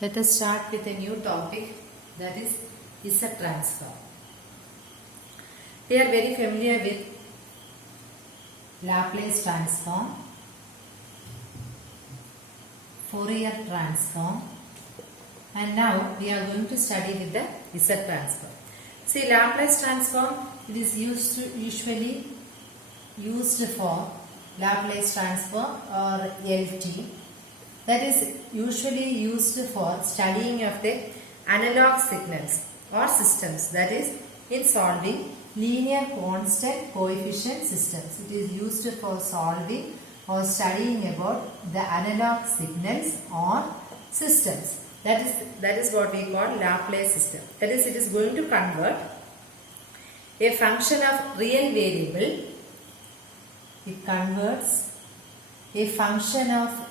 Let us start with a new topic, that is Z transform. We are very familiar with Laplace transform, Fourier transform, and now we are going to study with the Z transform. See, Laplace transform, it is usually used for Laplace transform or LT. That is usually used for studying of the analog signals or systems, that is in solving linear constant coefficient systems. It is used for solving or studying about the analog signals or systems. That is what we call Laplace system. That is, it is going to convert a function of real variable. It converts a function of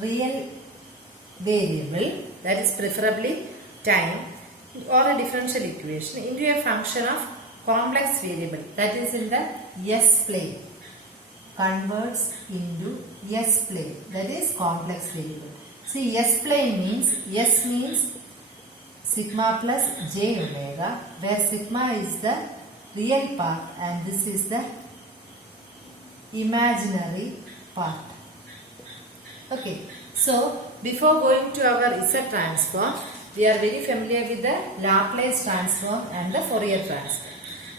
real variable, that is preferably time, or a differential equation into a function of complex variable, that is in the S plane. Converts into S plane, that is complex variable. See, S plane means, S means sigma plus j omega, where sigma is the real part and this is the imaginary part. Okay, so before going to our Z transform, we are very familiar with the Laplace transform and the Fourier transform.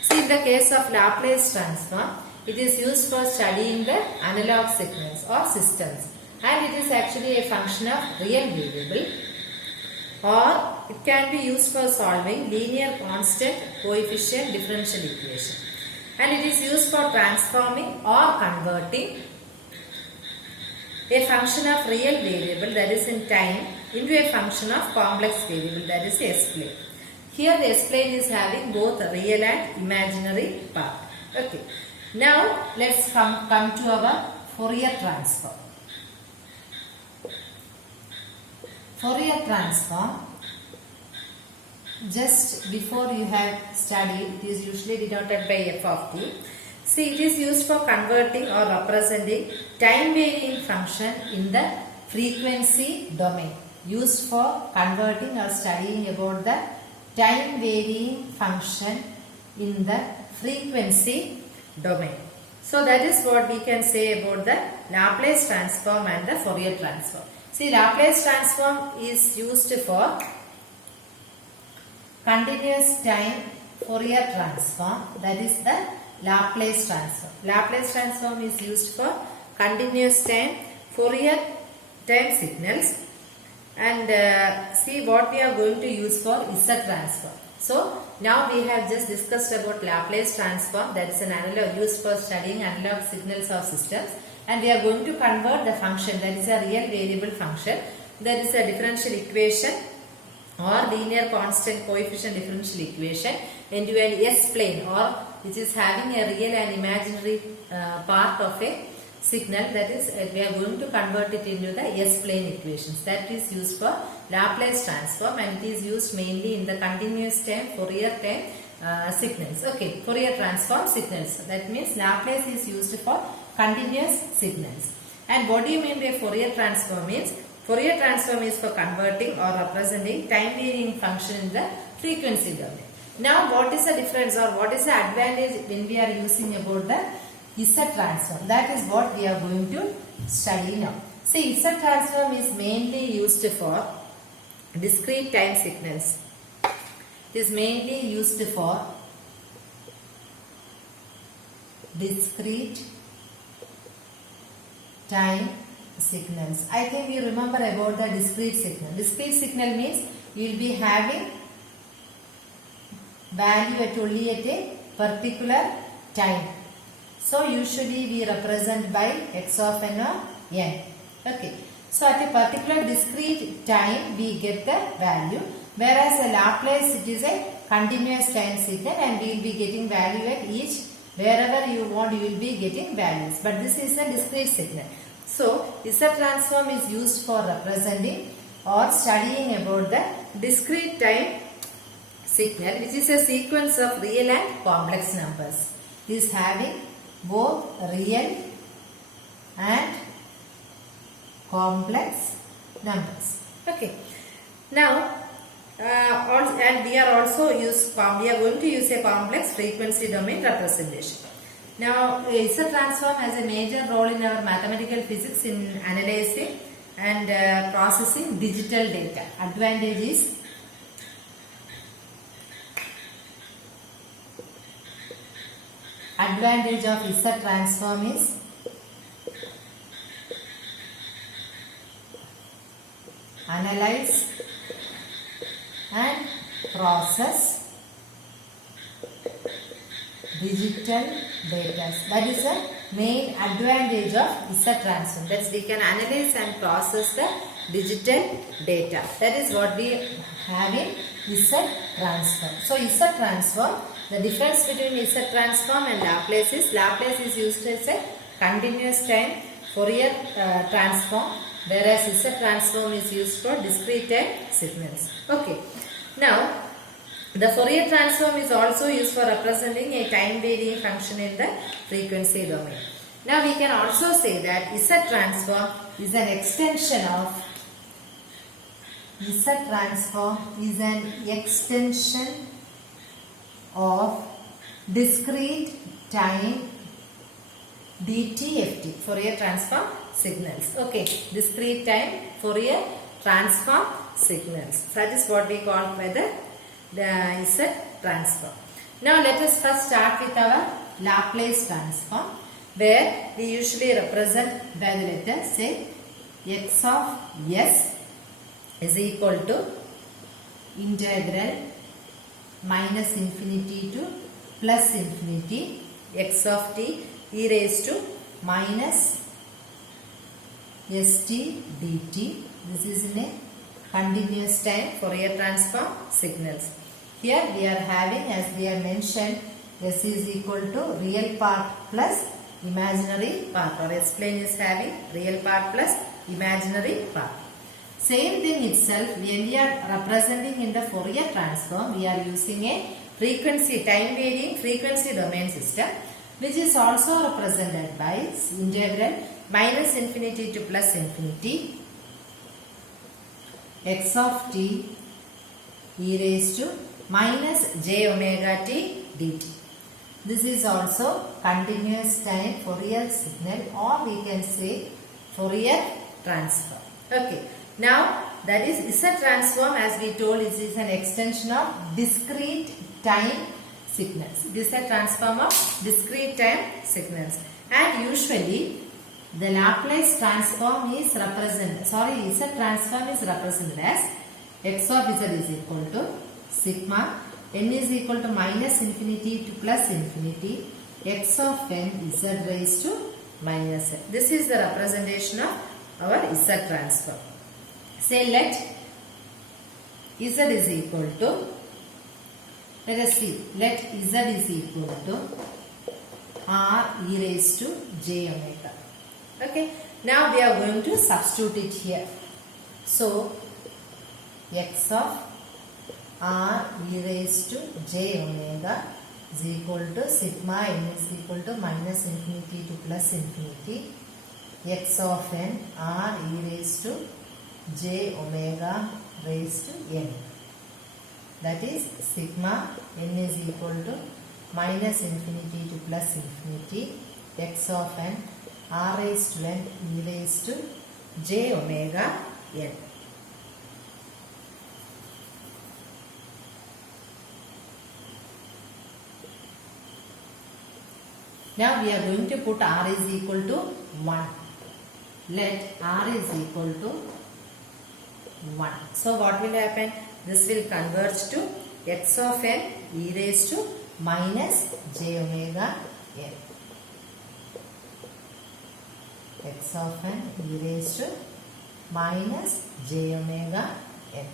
See, in the case of Laplace transform, it is used for studying the analog signals or systems, and it is actually a function of real variable, or it can be used for solving linear constant coefficient differential equation, and it is used for transforming or converting a function of real variable, that is in time, into a function of complex variable, that is S plane. Here the S plane is having both real and imaginary part. Okay. Now let's come to our Fourier transform. Fourier transform, just before you have studied, it is usually denoted by f of t. See, it is used for converting or representing time varying function in the frequency domain. Used for converting or studying about the time varying function in the frequency domain. So that is what we can say about the Laplace transform and the Fourier transform. See, Laplace transform is used for continuous time Fourier transform, that is the Laplace transform. Laplace transform is used for continuous time Fourier time signals, and see what we are going to use for Z transform. So now we have just discussed about Laplace transform, that is an analog used for studying analog signals or systems, and we are going to convert the function, that is a real variable function, that is a differential equation or linear constant coefficient differential equation, into an S plane, or which is having a real and imaginary part of a signal, that is we are going to convert it into the S plane equations. That is used for Laplace transform, and it is used mainly in the continuous time Fourier time signals. Okay, Fourier transform signals. That means Laplace is used for continuous signals. And what do you mean by Fourier transform means? Fourier transform is for converting or representing time varying function in the frequency domain. Now what is the difference or what is the advantage when we are using about the Z transform? That is what we are going to study now. See, Z transform is mainly used for discrete time signals. It is mainly used for discrete time signals. I think you remember about the discrete signal. Discrete signal means you will be having value at only at a particular time. So usually we represent by x of n or n. Okay. So at a particular discrete time we get the value, whereas a Laplace, it is a continuous time signal and we will be getting value at each, wherever you want you will be getting values. But this is a discrete signal. So Z transform is used for representing or studying about the discrete time signal, which is a sequence of real and complex numbers. It is having both real and complex numbers. Okay. Now, and we are going to use a complex frequency domain representation. Now, Z transform has a major role in our mathematical physics in analyzing and processing digital data. Advantage of Z transform is analyze and process digital data. That is the main advantage of Z transform. That is, we can analyze and process the digital data. That is what we have in Z transform. So Z transform, the difference between Z transform and Laplace is used as a continuous time Fourier transform, whereas Z transform is used for discrete time signals. Okay. Now, the Fourier transform is also used for representing a time varying function in the frequency domain. Now, we can also say that Z transform is an extension of discrete time DTFT, Fourier transform signals. Okay, discrete time Fourier transform signals. That is what we call by the Z transform. Now let us first start with our Laplace transform, where we usually represent by the letter, say, x of s is equal to integral minus infinity to plus infinity x of t e raised to minus st dt. This is in a continuous time Fourier transform signals. Here we are having, as we have mentioned, s is equal to real part plus imaginary part, or S plane is having real part plus imaginary part. Same thing itself, when we are representing in the Fourier transform, we are using a frequency, time varying frequency domain system, which is also represented by integral minus infinity to plus infinity x of t e raised to minus j omega t dt. This is also continuous time Fourier signal, or we can say Fourier transform. Okay. Now, that is Z transform, as we told, is an extension of discrete time signals. This is a transform of discrete time signals. And usually, the Laplace transform is represented, Z transform is represented as x of z is equal to sigma n is equal to minus infinity to plus infinity x of n z raised to minus n. This is the representation of our Z transform. Say let z is equal to, let us see, let z is equal to r e raised to j omega. Okay. Now we are going to substitute it here. So x of r e raised to j omega is equal to sigma n is equal to minus infinity to plus infinity x of n r e raised to j omega raised to n. That is sigma n is equal to minus infinity to plus infinity x of n r raised to n e raised to j omega n. Now we are going to put r is equal to 1. Let r is equal to 1. So what will happen? This will converge to x of n e raised to minus j omega n. X of n e raised to minus j omega n.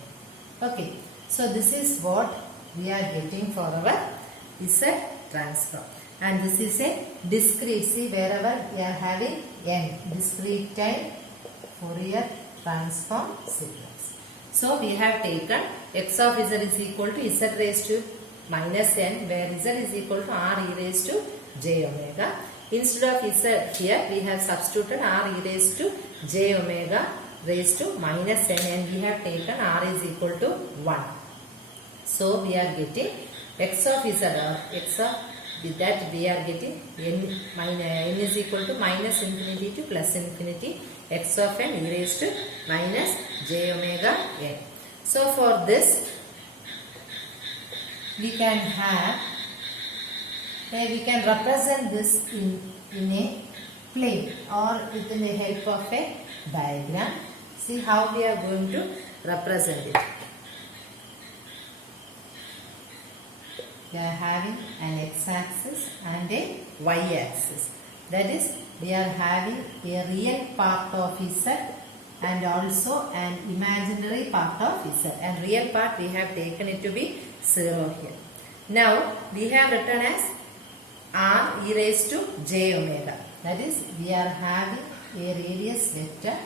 Okay. So this is what we are getting for our Z transform. And this is a discrete, see, wherever we are having n, discrete time Fourier transform signals. So we have taken x of z is equal to z raised to minus n, where z is equal to r e raised to j omega. Instead of z here, we have substituted r e raised to j omega raised to minus n, and we have taken r is equal to 1. So we are getting x of z, x of with that we are getting n is equal to minus infinity to plus infinity, x of n e raised to minus j omega n. So for this we can have, we can represent this in a plane or with the help of a diagram. See how we are going to represent it. We are having an x-axis and a y-axis. That is, we are having a real part of z and also an imaginary part of z. And real part we have taken it to be 0 here. Now we have written as r e raised to j omega. That is, we are having a radius vector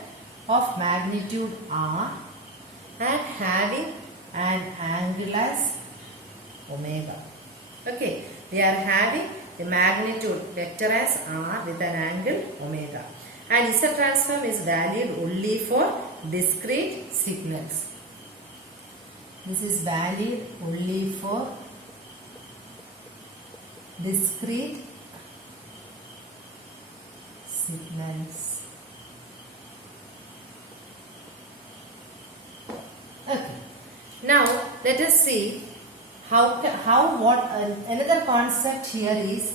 of magnitude r and having an angle as omega. Okay, we are having the magnitude vector as r with an angle omega. And Z transform is valued only for discrete signals. This is valued only for discrete signals. Okay. Now let us see what another concept here is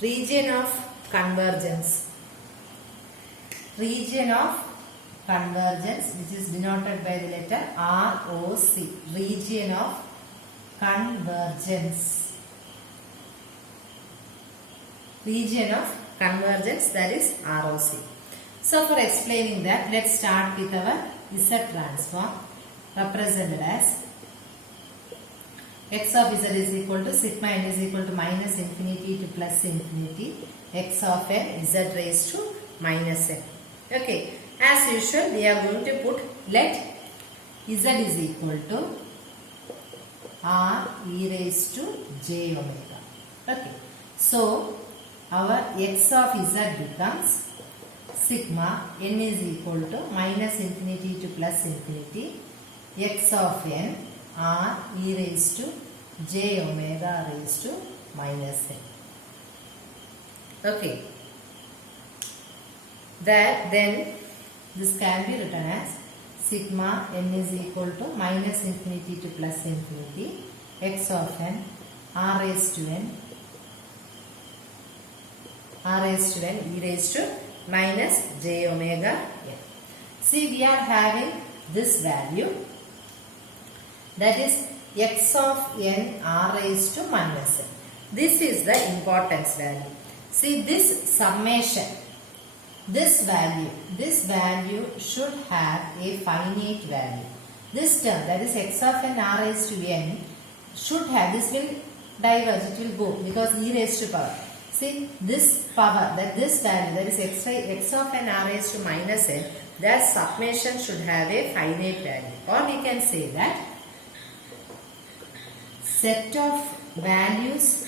region of convergence. Region of convergence, which is denoted by the letter ROC. Region of convergence. Region of convergence, that is ROC. So for explaining that, let's start with our Z transform, represented as x of z is equal to sigma n is equal to minus infinity to plus infinity, x of n z raised to minus n. Okay, as usual we are going to put, let z is equal to r e raised to j omega. Okay, so our x of z becomes sigma n is equal to minus infinity to plus infinity, x of n r e raised to j omega raised to minus n. Okay, that then this can be written as sigma n is equal to minus infinity to plus infinity, x of n r raised to n e raised to minus j omega n. See, we are having this value, that is x of n r raised to minus n. This is the importance value. See, this summation, this value should have a finite value. This term, that is x of n r raised to n, should have, this will diverge, it will go because e raised to power. See, this power, that this value, that is x of n r raised to minus n, that summation should have a finite value. Or we can say that set of values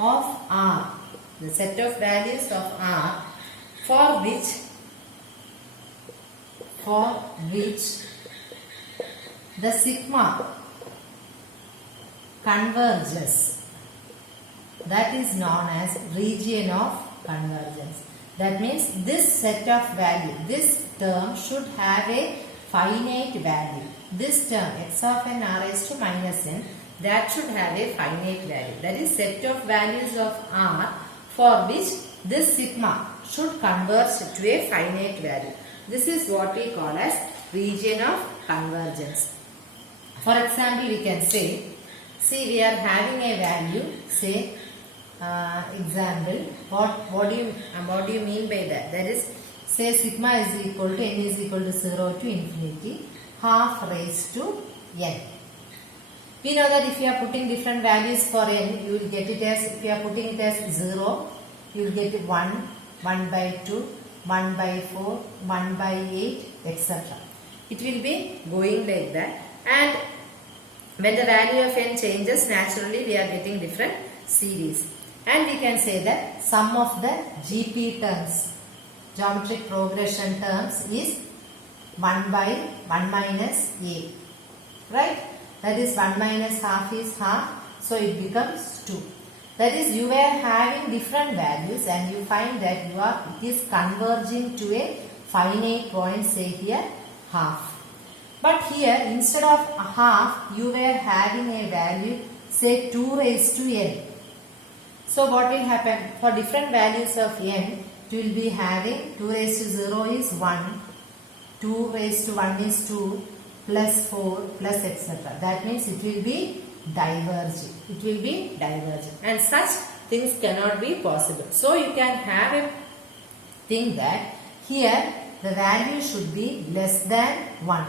of r, the set of values of r for which the sigma converges, that is known as region of convergence. That means this set of value, this term should have a finite value. This term x of n r raised to minus n, that should have a finite value. That is set of values of r for which this sigma should converge to a finite value. This is what we call as region of convergence. For example, we can say, see, we are having a value, say, example, what do you mean by that? That is, say sigma is equal to n is equal to 0 to infinity, half raised to n. We know that if you are putting different values for n, you will get it as, if you are putting it as 0, you will get 1, 1 by 2, 1 by 4, 1 by 8, etc. It will be going like that. And when the value of n changes, naturally we are getting different series. And we can say that sum of the GP terms geometric progression terms is 1 by 1 minus a. Right? That is 1 minus half is half. So it becomes 2. That is, you were having different values and you find that it is converging to a finite point, say here half. But here instead of half, you were having a value, say 2 raised to n. So what will happen? For different values of n, it will be having 2 raised to 0 is 1, 2 raised to 1 is 2, plus 4, plus etc. That means it will be diverging. It will be diverging. And such things cannot be possible. So you can have a thing that here the value should be less than 1.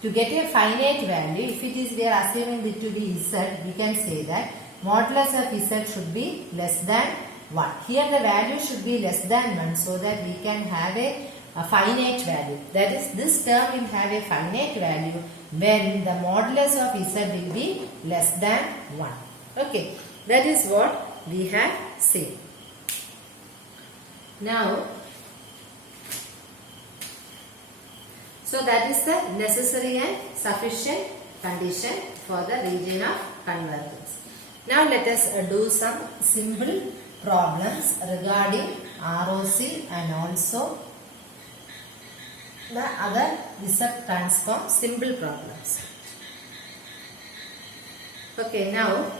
To get a finite value, if it is we are assuming it to be z, we can say that modulus of z should be less than 1. Here the value should be less than 1 so that we can have a finite value. That is, this term will have a finite value when the modulus of z will be less than 1. Okay, that is what we have seen. Now, so that is the necessary and sufficient condition for the region of convergence. Now let us do some simple problems regarding ROC and also the other Z transform simple problems. Okay, now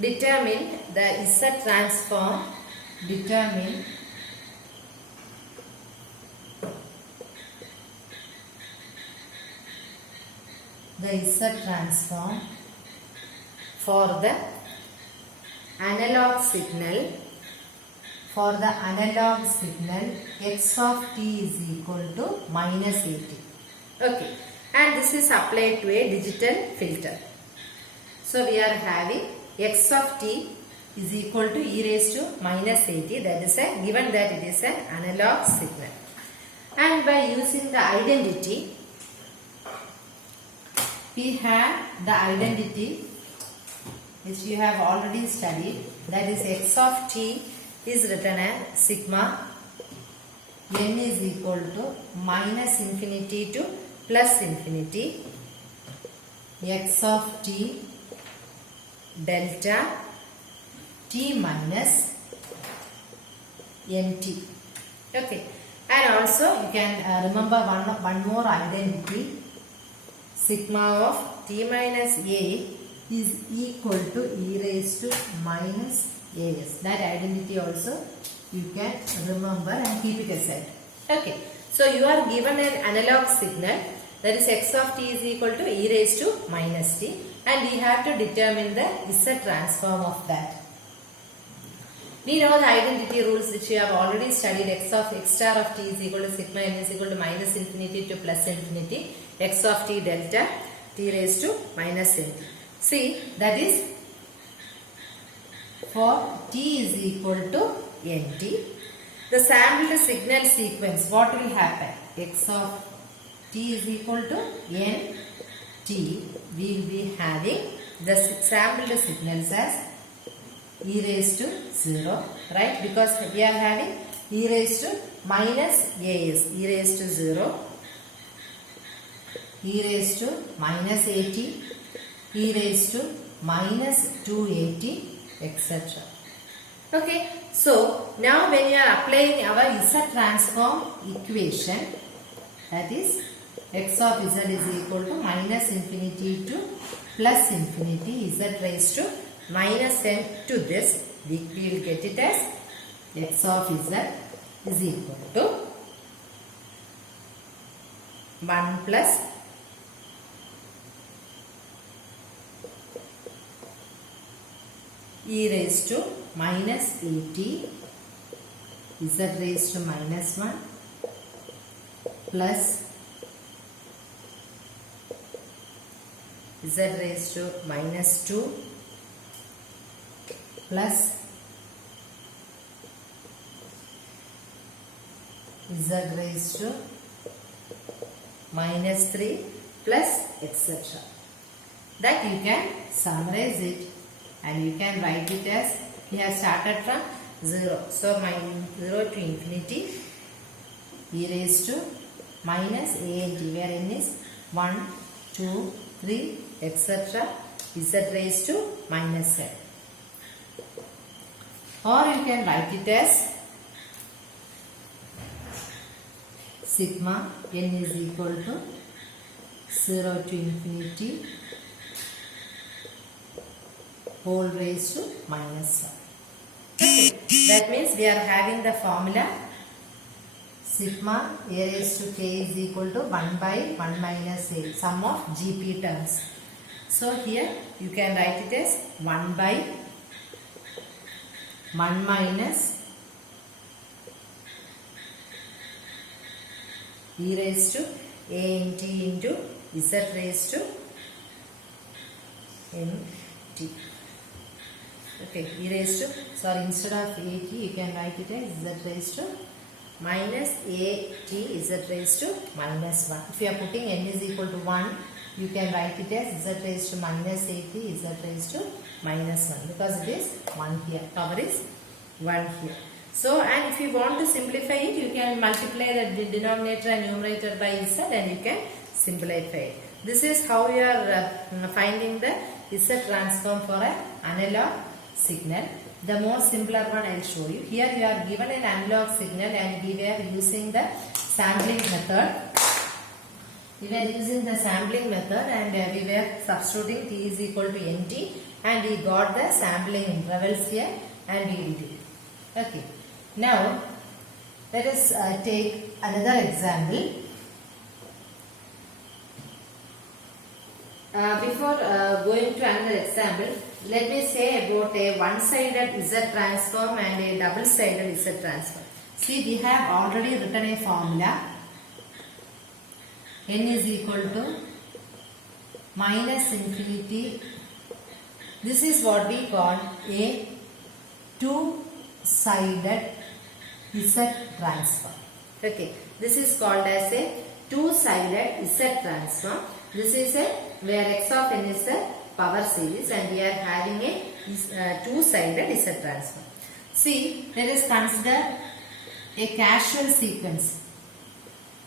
determine the Z transform. Determine the Z transform for the analog signal. For the analog signal, x of t is equal to minus 80. Okay, and this is applied to a digital filter. So we are having x of t is equal to e raised to minus 80. That is a given that it is an analog signal. And by using the identity, we have the identity which you have already studied. That is x of t is written as sigma n is equal to minus infinity to plus infinity x of t delta t minus nt. Okay, and also you can remember one more identity. Sigma of t minus a is equal to e raised to minus as. That identity also you can remember and keep it aside. Okay, so you are given an analog signal, that is x of t is equal to e raised to minus t, and we have to determine the Z transform of that. We know the identity rules which you have already studied. X star of t is equal to sigma n is equal to minus infinity to plus infinity x of t delta t raised to minus n. See, that is for t is equal to nt. The sampled signal sequence, what will happen? X of t is equal to nt. We will be having the sampled signals as e raised to 0, right? Because we are having e raised to minus as, e raised to 0, e raised to minus 80, e raised to minus 280, etc. Okay, so now when you are applying our Z transform equation, that is x of z is equal to minus infinity to plus infinity z raised to minus n to this, we will get it as x of z is equal to 1 plus e raised to minus 80 z raised to minus 1 plus z raised to minus 2 plus z raised to minus 3 plus etc. That you can summarize it and you can write it as We have started from 0. So, 0 to infinity e raised to minus a n t, where n is 1, 2, 3, etc. z raised to minus n. Or you can write it as sigma n is equal to 0 to infinity whole raised to minus 1. Okay. That means we are having the formula sigma a raised to k is equal to 1 by 1 minus a, sum of GP terms. So here you can write it as 1 by 1 minus e raised to a n t into z raised to n t. Okay, e raised to, sorry, instead of a t you can write it as z raised to minus a t z raised to minus 1. If you are putting n is equal to 1, you can write it as z raised to minus a t z raised to minus 1, because it is 1 here, power is 1 here. So, and if you want to simplify it, you can multiply the denominator and numerator by z and you can simplify it. This is how you are finding the z transform for an analog signal. The more simpler one I will show you. Here you are given an analog signal and we were using the sampling method. We were using the sampling method and we were substituting t is equal to nt and we got the sampling intervals here and we did it. Okay. Now let us take another example. Before going to another example, let me say about a one-sided Z transform and a double-sided Z transform. See, we have already written a formula. N is equal to minus infinity. This is what we call a two-sided Z transform. Okay, this is called as a two-sided Z transform. This is a where x of n is the power series and we are having a two-sided Z transform. See, let us consider a casual sequence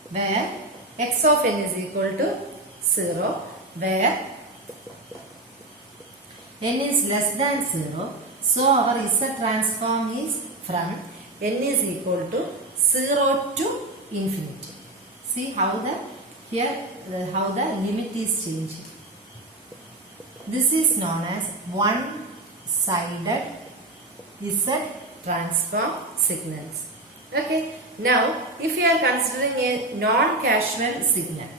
where x of n is equal to 0, where n is less than 0. So, our Z transform is from n is equal to 0 to infinity. See how the here how the limit is changing. This is known as one-sided Z transform signals. Okay. Now, if you are considering a non-casual signal,